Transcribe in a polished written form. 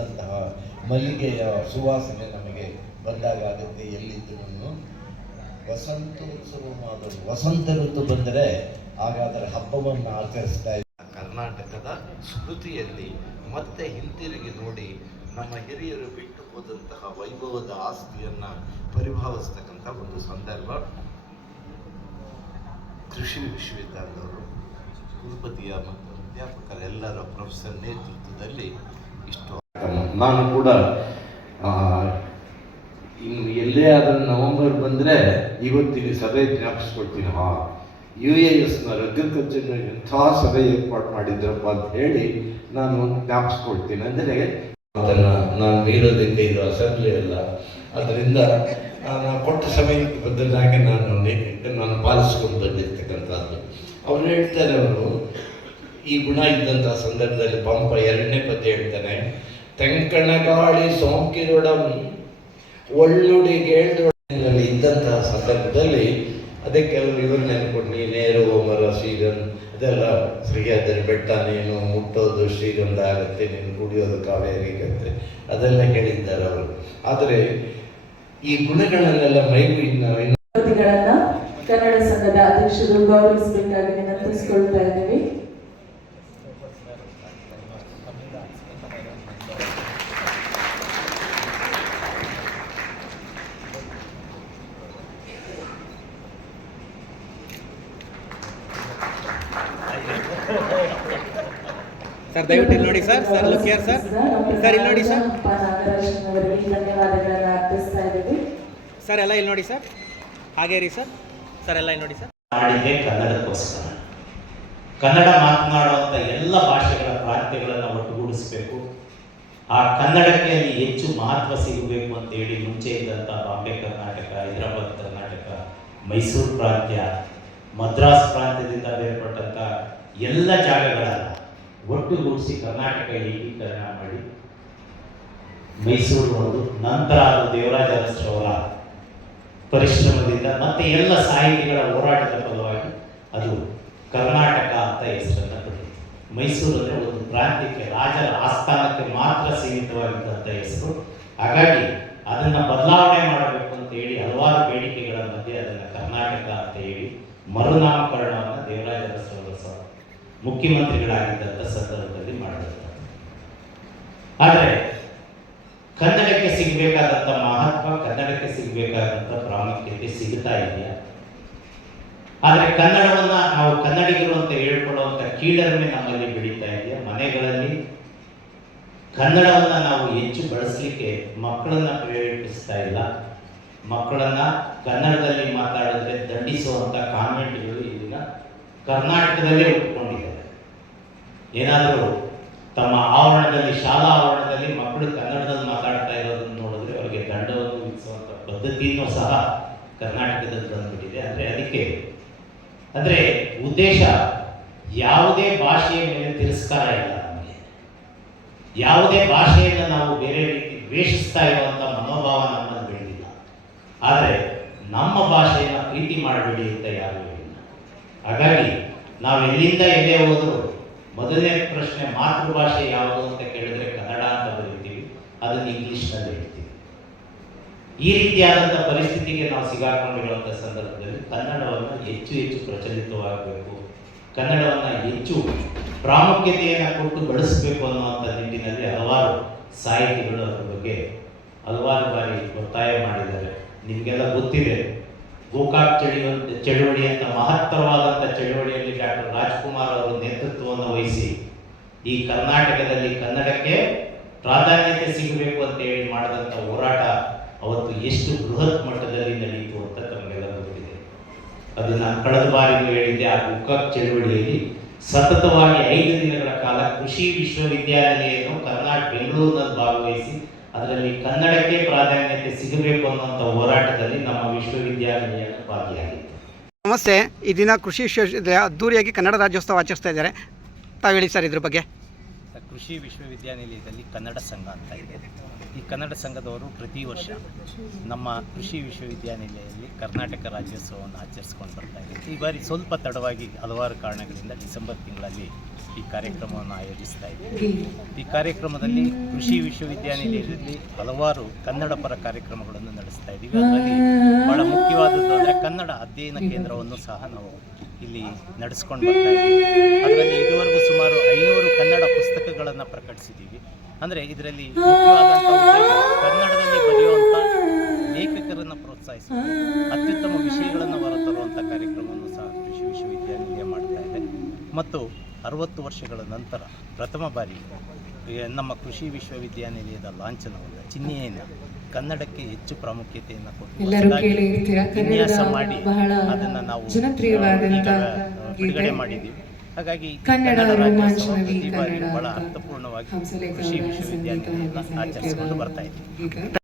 ಇದ್ದಂತಹ ಮಲ್ಲಿಗೆಯ ಸುವಾಸನೆ ನಮಗೆ ಬಂದಾಗ ಆಗುತ್ತೆ. ಎಲ್ಲಿದ್ದು ವಸಂತೋತ್ಸವ ಮಾಡೋದು, ವಸಂತ ಋತು ಬಂದರೆ ಆಗ ಅದರ ಹಬ್ಬವನ್ನು ಆಚರಿಸ್ತಾ ಇದ್ದ ಕರ್ನಾಟಕದ ಸ್ಮೃತಿಯಲ್ಲಿ ಮತ್ತೆ ಹಿಂತಿರುಗಿ ನೋಡಿ ನಮ್ಮ ಹಿರಿಯರು ಬಿಟ್ಟು ಹೋದಂತಹ ವೈಭವದ ಆಸ್ತಿಯನ್ನು ಪರಿಭಾವಿಸ್ತಕ್ಕಂಥ ಒಂದು ಸಂದರ್ಭ. ಕೃಷಿ ವಿಶ್ವವಿದ್ಯಾಲಯದವರು ಕುಲಪತಿಯ ಮತ್ತು ಅಧ್ಯಾಪಕರೆಲ್ಲರ ಪ್ರೊಫೆಸರ್ ನೇತೃತ್ವದಲ್ಲಿ ಇಷ್ಟು ನಾನು ಕೂಡ ಇನ್ನು ಎಲ್ಲೇ ಆದರೂ ನವೆಂಬರ್ ಬಂದರೆ ಇವತ್ತಿನ ಸಭೆ ಜ್ಞಾಪಿಸ್ಕೊಳ್ತೀನಿ. UASನ ಅಗ್ರಿಕಲ್ಚರ್ ಎಂಥ ಸಭೆ ಏರ್ಪಾಡು ಮಾಡಿದ್ರಪ್ಪ ಅಂತ ಹೇಳಿ ನಾನು ಜ್ಞಾಪಿಸ್ಕೊಳ್ತೀನಿ. ಅಂದರೆ ಅದನ್ನು ನಾನು ನೀಡೋದಕ್ಕೆ ಇದು ಅಸೆಂಬ್ಲಿ ಅಲ್ಲ, ಅದರಿಂದ ನಾನು ಕೊಟ್ಟ ಸಮಯಕ್ಕೆ ಬದಲಾಗಿ ನಾನು ಪಾಲಿಸ್ಕೊಂಡು ಬಂದಿರ್ತಕ್ಕಂಥದ್ದು. ಅವ್ರು ಹೇಳ್ತಾರೆ, ಅವರು ಈ ಗುಣ ಇದ್ದಂಥ ಸಂದರ್ಭದಲ್ಲಿ ಪಂಪ 2ನೇ ಪದ್ಯ ಹೇಳ್ತಾನೆ, ತೆಂಕಣ ಗಾಳಿ ಸೋಂಕಿರೊಡಂ ಒಳ್ಳುಡಿಗೇಳ್ದೊಡನಲ್ಲಿ ಇದ್ದಂತಹ ಸಂದರ್ಭದಲ್ಲಿ ಅದೇ ಕೆಲವರು ಇವರು ನೆನ್ಕೊಂಡು ನೀನೇರು ಮರ ಶ್ರೀಗಂಧ ಅದೆಲ್ಲ ಸರಿಯಾದರೆ ಬೆಟ್ಟ ನೀನು ಮುಟ್ಟೋದು ಶ್ರೀಗಂಧ ಆಗುತ್ತೆ, ನೀನು ಕುಡಿಯೋದು ಕಾವೇರಿ ಆಗುತ್ತೆ, ಅದೆಲ್ಲ ಹೇಳಿದ್ದಾರೆ ಅವರು. ಆದರೆ ಈ ಗುಣಗಳನ್ನೆಲ್ಲ ಕನ್ನಡ ಸಂಘದ ಅಧ್ಯಕ್ಷರು ಗೌರವಿಸಬೇಕಾಗಿ ವಿನಂತಿಸಿಕೊಳ್ತಾ ಇದ್ದೀವಿ. ಸರ್ ದಯವಿಟ್ಟು ಇಲ್ಲಿ ನೋಡಿ sir. Sir look here sir. Sir ಇಲ್ಲಿ ನೋಡಿ ಸರ್. ಧನ್ಯವಾದಗಳನ್ನು ಅರ್ಪಿಸ್ತಾ ಇದ್ದೀವಿ. ಸರ್ ಎಲ್ಲ ಇಲ್ಲಿ ನೋಡಿ ಸರ್. ಹಾಗೇ ರೀ ಸರ್. ಸರ್ ಎಲ್ಲ ಇಲ್ಲಿ ನೋಡಿ ಸರ್. ನಾಡಿಗೆ ಕನ್ನಡಕ್ಕೋಸ್ಕರ ಕನ್ನಡ ಮಾತನಾಡುವಂಥ ಎಲ್ಲ ಭಾಷೆಗಳ ಪ್ರಾಂತ್ಯಗಳನ್ನು ಒಟ್ಟುಗೂಡಿಸಬೇಕು. ಆ ಕನ್ನಡಕ್ಕೆ ಅಲ್ಲಿ ಹೆಚ್ಚು ಮಹತ್ವ ಸಿಗಬೇಕು ಅಂತೇಳಿ ಮುಂಚೆ ಇದ್ದಂಥ ಬಾಂಬೆ ಕರ್ನಾಟಕ, ಹೈದರಾಬಾದ್ ಕರ್ನಾಟಕ, ಮೈಸೂರು ಪ್ರಾಂತ್ಯ, ಮದ್ರಾಸ್ ಪ್ರಾಂತ್ಯದಿಂದ ಬೇರ್ಪಟ್ಟಂಥ ಎಲ್ಲ ಜಾಗಗಳನ್ನು ಒಟ್ಟುಗೂಡಿಸಿ ಕರ್ನಾಟಕ ಏಕೀಕರಣ ಮಾಡಿ ಮೈಸೂರು ಒಂದು, ನಂತರ ಅದು ದೇವರಾಜ ಅರಸರವರ ಪರಿಶ್ರಮದಿಂದ ಮತ್ತೆ ಎಲ್ಲ ಸಾಹಿತಿಗಳ ಹೋರಾಟದ ಫಲವಾಗಿ ಅದು ಕರ್ನಾಟಕ ಅಂತ ಹೆಸರನ್ನು ಪಡೆಯಿತು. ಮೈಸೂರು ಅಂದರೆ ಒಂದು ಪ್ರಾಂತ್ಯಕ್ಕೆ, ರಾಜರ ಆಸ್ಥಾನಕ್ಕೆ ಮಾತ್ರ ಸೀಮಿತವಾಗಿದ್ದಂಥ ಹೆಸರು. ಹಾಗಾಗಿ ಅದನ್ನು ಬದಲಾವಣೆ ಮಾಡಬೇಕು ಅಂತ ಹೇಳಿ ಹಲವಾರು ಬೇಡಿಕೆಗಳ ಮಧ್ಯೆ ಅದನ್ನು ಕರ್ನಾಟಕ ಅಂತ ಹೇಳಿ ಮರುನಾಮಕರಣವನ್ನು ದೇವರಾಜ ಅರಸರವರು ಮುಖ್ಯಮಂತ್ರಿಗಳಾಗಿದ್ದಂಥ ಸಂದರ್ಭದಲ್ಲಿ ಮಾಡಿರ್ತಾರೆ. ಆದರೆ ಕನ್ನಡಕ್ಕೆ ಸಿಗಬೇಕಾದಂಥ ಮಹತ್ವ, ಕನ್ನಡಕ್ಕೆ ಸಿಗಬೇಕಾದಂಥ ಪ್ರಾಮುಖ್ಯತೆ ಸಿಗ್ತಾ ಇದೆಯಾ? ಆದರೆ ಕನ್ನಡವನ್ನ ನಾವು ಕನ್ನಡಿಗರು ಅಂತ ಹೇಳ್ಕೊಳ್ಳುವಂಥ ಕೀಳರಿಮೆ ನಮ್ಮಲ್ಲಿ ಬೆಳೀತಾ ಇದೆಯಾ? ಮನೆಗಳಲ್ಲಿ ಕನ್ನಡವನ್ನ ನಾವು ಹೆಚ್ಚು ಬಳಸಲಿಕ್ಕೆ ಮಕ್ಕಳನ್ನ ಪ್ರೇರೇಪಿಸ್ತಾ ಇಲ್ಲ. ಮಕ್ಕಳನ್ನ ಕನ್ನಡದಲ್ಲಿ ಮಾತಾಡಿದ್ರೆ ದಂಡಿಸುವಂಥ ಕಾನ್ವೆಂಟ್ಗಳು ಇದನ್ನ ಕರ್ನಾಟಕದಲ್ಲೇ ಒಪ್ಪಿಕೊಂಡಿದ್ದಾರೆ. ಏನಾದರೂ ತಮ್ಮ ಆವರಣದಲ್ಲಿ, ಶಾಲಾ ಆವರಣದಲ್ಲಿ ಮಕ್ಕಳು ಕನ್ನಡದಲ್ಲಿ ಮಾತಾಡ್ತಾ ಇರೋದನ್ನು ನೋಡಿದ್ರೆ ಅವರಿಗೆ ದಂಡವನ್ನು ವಿಧಿಸುವಂಥ ಪದ್ಧತಿಯೂ ಸಹ ಕರ್ನಾಟಕದಲ್ಲಿ ಬಂದ್ಬಿಟ್ಟಿದೆ. ಅಂದರೆ ಉದ್ದೇಶ ಯಾವುದೇ ಭಾಷೆಯ ಮೇಲೆ ತಿರಸ್ಕಾರ ಇಲ್ಲ. ನಮಗೆ ಯಾವುದೇ ಭಾಷೆಯನ್ನು ನಾವು ಬೇರೆ ರೀತಿ ದ್ವೇಷಿಸ್ತಾ ಇರುವಂಥ ಮನೋಭಾವ ನಮ್ಮಲ್ಲಿ ಬೆಳೆದಿಲ್ಲ. ಆದರೆ ನಮ್ಮ ಭಾಷೆಯನ್ನು ಪ್ರೀತಿ ಮಾಡಬೇಡಿ ಅಂತ ಯಾರು ಹೇಳಿಲ್ಲ. ಹಾಗಾಗಿ ನಾವು ಎಲ್ಲಿಂದ ಎಲ್ಲೇ ಹೋದರೂ ಮೊದಲನೇ ಪ್ರಶ್ನೆ ಮಾತೃಭಾಷೆ ಯಾವುದು ಅಂತ ಕೇಳಿದ್ರೆ ಕನ್ನಡ ಅಂತ ಬರೀತೀವಿ, ಅದನ್ನು ಇಂಗ್ಲಿಷ್ನಲ್ಲಿ ಹೇಳ್ತೀವಿ. ಈ ರೀತಿಯಾದಂಥ ಪರಿಸ್ಥಿತಿಗೆ ನಾವು ಸಿಗಾಕೊಂಡಿರುವಂಥ ಸಂದರ್ಭದಲ್ಲಿ ಕನ್ನಡವನ್ನು ಹೆಚ್ಚು ಹೆಚ್ಚು ಪ್ರಚಲಿತವಾಗಬೇಕು, ಕನ್ನಡವನ್ನು ಹೆಚ್ಚು ಪ್ರಾಮುಖ್ಯತೆಯನ್ನು ಕೊಟ್ಟು ಬಳಸಬೇಕು ಅನ್ನುವಂಥ ನಿಟ್ಟಿನಲ್ಲಿ ಹಲವಾರು ಸಾಹಿತಿಗಳು ಅದರ ಬಗ್ಗೆ ಹಲವಾರು ಬಾರಿ ಒತ್ತಾಯ ಮಾಡಿದ್ದಾರೆ. ನಿಮಗೆಲ್ಲ ಗೊತ್ತಿದೆ, ಗೋಕಾಕ್ ಚಳುವಳಿ ಅಂತ ಮಹತ್ತರವಾದಂಥ ಚಳುವಳಿಯಲ್ಲಿ ಡಾಕ್ಟರ್ ರಾಜ್ಕುಮಾರ್ ಅವರು ನೇತೃತ್ವವನ್ನು ವಹಿಸಿ ಈ ಕರ್ನಾಟಕದಲ್ಲಿ ಕನ್ನಡಕ್ಕೆ ಪ್ರಾಧಾನ್ಯತೆ ಸಿಗಬೇಕು ಅಂತ ಹೇಳಿ ಮಾಡಿದಂಥ ಹೋರಾಟ ಅವತ್ತು ಎಷ್ಟು ಬೃಹತ್ ಮಟ್ಟದಲ್ಲಿ ನಡೆಯಿತು ಅಂತ ತಮಗೆಲ್ಲ ಗೊತ್ತಿದೆ. ಅದು ನಾನು ಕಳೆದ ಬಾರಿಗೂ ಹೇಳಿದ್ದೆ. ಆ ಗೋಕಾಕ್ ಚಳುವಳಿಯಲ್ಲಿ ಸತತವಾಗಿ 5 ದಿನಗಳ ಕಾಲ ಕೃಷಿ ವಿಶ್ವವಿದ್ಯಾನಿಲಯವನ್ನು ಬೆಂಗಳೂರಿನಲ್ಲಿ ಭಾಗವಹಿಸಿ ಅದರಲ್ಲಿ ಕನ್ನಡಕ್ಕೆ ಪ್ರಾಧಾನ್ಯತೆ ಸಿಗಬೇಕು ಅನ್ನುವಂಥ ಹೋರಾಟದಲ್ಲಿ ನಮ್ಮ ವಿಶ್ವವಿದ್ಯಾನಿಲಯ ಭಾಗಿಯಾಗಿತ್ತು. ನಮಸ್ತೆ. ಈ ದಿನ ಕೃಷಿ ವಿಶ್ವವಿದ್ಯಾಲಯ ಅದ್ದೂರಿಯಾಗಿ ಕನ್ನಡ ರಾಜ್ಯೋತ್ಸವ ಆಚರಿಸ್ತಾ ಇದ್ದಾರೆ. ತಾವು ಹೇಳಿ ಸರ್ ಇದ್ರ ಬಗ್ಗೆ. ಕೃಷಿ ವಿಶ್ವವಿದ್ಯಾನಿಲಯದಲ್ಲಿ ಕನ್ನಡ ಸಂಘ ಅಂತ ಇದೆ. ಈ ಕನ್ನಡ ಸಂಘದವರು ಪ್ರತಿ ವರ್ಷ ನಮ್ಮ ಕೃಷಿ ವಿಶ್ವವಿದ್ಯಾನಿಲಯದಲ್ಲಿ ಕರ್ನಾಟಕ ರಾಜ್ಯೋತ್ಸವವನ್ನು ಆಚರಿಸ್ಕೊಂಡು ಬರ್ತಾ ಇದೆ. ಈ ಬಾರಿ ಸ್ವಲ್ಪ ತಡವಾಗಿ ಹಲವಾರು ಕಾರಣಗಳಿಂದ ಡಿಸೆಂಬರ್ ತಿಂಗಳಲ್ಲಿ ಈ ಕಾರ್ಯಕ್ರಮವನ್ನು ಆಯೋಜಿಸ್ತಾ ಇದ್ದೀವಿ. ಈ ಕಾರ್ಯಕ್ರಮದಲ್ಲಿ ಕೃಷಿ ವಿಶ್ವವಿದ್ಯಾನಿಲಯದಲ್ಲಿ ಹಲವಾರು ಕನ್ನಡ ಪರ ಕಾರ್ಯಕ್ರಮಗಳನ್ನು ನಡೆಸ್ತಾ ಇದ್ದೀವಿ. ಅದರಲ್ಲಿ ಬಹಳ ಮುಖ್ಯವಾದದ್ದು ಅಂದರೆ ಕನ್ನಡ ಅಧ್ಯಯನ ಕೇಂದ್ರವನ್ನು ಸಹ ನಾವು ಇಲ್ಲಿ ನಡೆಸ್ಕೊಂಡು ಬರ್ತಾ ಇದ್ದೀವಿ. ಅದರಲ್ಲಿ ಇದುವರೆಗೂ ಸುಮಾರು 500 ಕನ್ನಡ ಪುಸ್ತಕಗಳನ್ನು ಪ್ರಕಟಿಸಿದ್ದೀವಿ. ಅಂದರೆ ಇದರಲ್ಲಿ ಮುಖ್ಯವಾದಂಥ ಉದ್ದೇಶ ಕನ್ನಡದಲ್ಲಿ ಬರೆಯುವಂಥ ಲೇಖಕರನ್ನು ಪ್ರೋತ್ಸಾಹಿಸುವುದು, ಅತ್ಯುತ್ತಮ ವಿಷಯಗಳನ್ನು ಹೊರತರುವಂಥ ಕಾರ್ಯಕ್ರಮವನ್ನು ಸಹ ಕೃಷಿ ವಿಶ್ವವಿದ್ಯಾನಿಲಯ ಮಾಡ್ತಾ ಇದೆ. ಮತ್ತು 60 ವರ್ಷಗಳ ನಂತರ ಪ್ರಥಮ ಬಾರಿ ನಮ್ಮ ಕೃಷಿ ವಿಶ್ವವಿದ್ಯಾನಿಲಯದ ಲಾಂಛನವನ್ನು, ಚಿಹ್ನೆಯನ್ನು ಕನ್ನಡಕ್ಕೆ ಹೆಚ್ಚು ಪ್ರಾಮುಖ್ಯತೆಯನ್ನು ಕೊಟ್ಟು ವಿನ್ಯಾಸ ಮಾಡಿ ಅದನ್ನು ನಾವು ಬಿಡುಗಡೆ ಮಾಡಿದ್ದೀವಿ. ಹಾಗಾಗಿ ಕನ್ನಡ ರಾಜ್ಯೋತ್ಸವ ಪ್ರತಿ ಬಾರಿ ಬಹಳ ಅರ್ಥಪೂರ್ಣವಾಗಿ ಕೃಷಿ ವಿಶ್ವವಿದ್ಯಾನಿಲಯವನ್ನು ಆಚರಿಸಿಕೊಂಡು ಬರ್ತಾ ಇದ್ದೀವಿ.